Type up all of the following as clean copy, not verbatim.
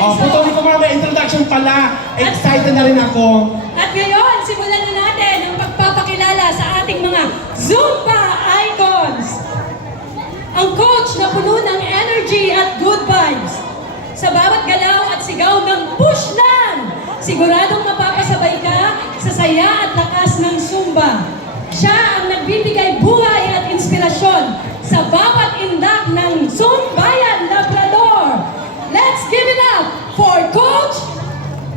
Oh, putulin ko muna may introduction pala. Excited na rin ako. At ngayon, simulan na natin ang pagpapakilala sa ating mga Zumba icons. Ang coach na puno ng energy at good vibes. Sa bawat galaw at sigaw ng push lang, siguradong mapapasabay ka sa saya at lakas ng Zumba. Siya ang nagbibigay buhay at inspirasyon sa bawat indak ng Zumbayan Labrador. Let's give it up for Coach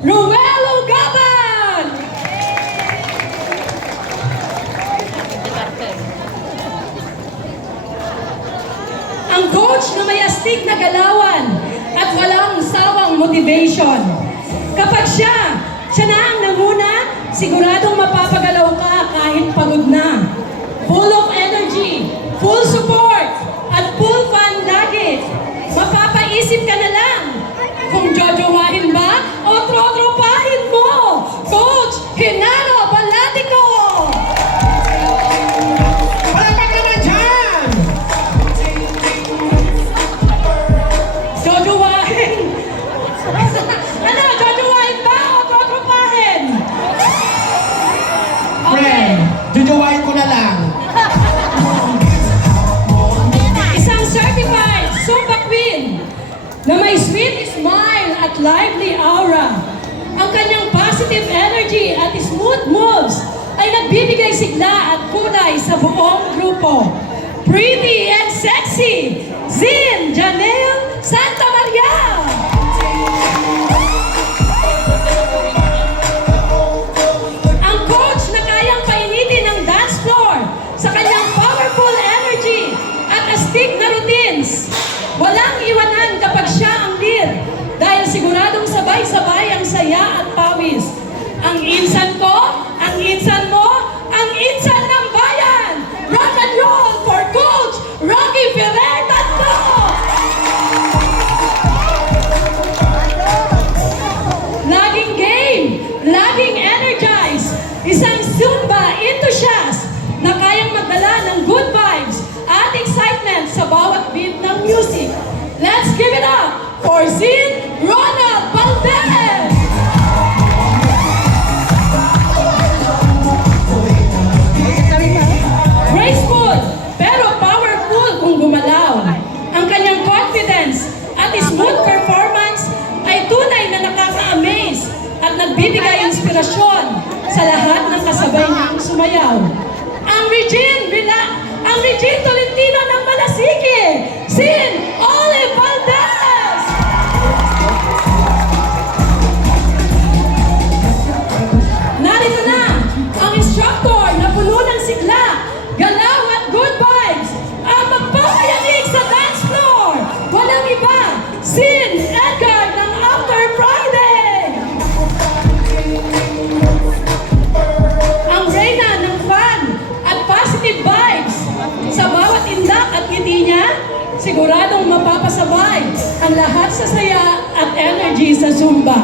Ruelo Gaban! Ang coach na may astig na galawan at walang sawang motivation. Kapag siya na ang nanguna, siguradong mapapagalaw ka kahit pagod na. Full of energy, full support, at full fun lagi. Mapapaisip ka na lang kung jojowahin ba o trotropahin mo. Coach Genaro Balatico! Palapag naman dyan! Jojowahin! Ano? Jojowahin ba o trotropahin? Friend, jujuwain ko na lang. Isang certified Zumba Queen na may sweet smile at lively aura. Ang kanyang positive energy at smooth moves ay nagbibigay sigla at kulay sa buong grupo. Pretty and sexy, Zin Janelle Santa Maria! Ang coach na kayang painitin ang dance floor sa kanyang powerful energy at astig na routines. Walang iwanan kapag siya ang lead dahil siguradong sabay-sabay ang saya at pawis. Ang insan ko, ang insan mo, ang insan ng bayan! Rock and roll for Coach Rocky Ferrer Tanto! Laging game, laging energized, isang Zumba enthusiast na kayang magdala ng good vibes at excitement sa bawat beat ng music. Let's give it up for Zin Ronald Valdez! Graceful pero powerful kung gumalaw. Ang kanyang confidence at smooth performance ay tunay na nakaka-amaze at nagbibigay inspirasyon sa lahat ng kasabay niyang sumayaw. Ang Regine Tolentino ng Malasiki, Zin Olive Valdez! Narito na ang instructor na puno ng sigla, galaw at good vibes, ang magpapayanig sa dance floor. Walang iba, Zin Edgar ng After Friday! Ang reyna ng fun at positive vibes sa bawat indak at ngiti niya, siguradong mapapasabay ang lahat sa saya at energy sa Zumba.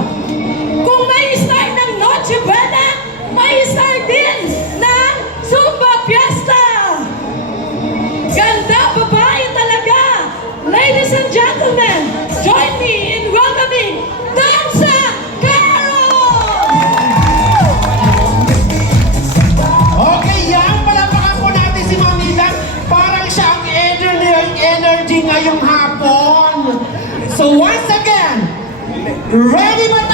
Kung may start ng Noche Buena, may start din ng Zumba Fiesta! Ganda babae talaga! Ladies and gentlemen, join me in welcoming Danza Carol! Okay, yan. Palapakan po natin si Mamita. Parang siya ang energy ngayong hapon. So once again, ready ba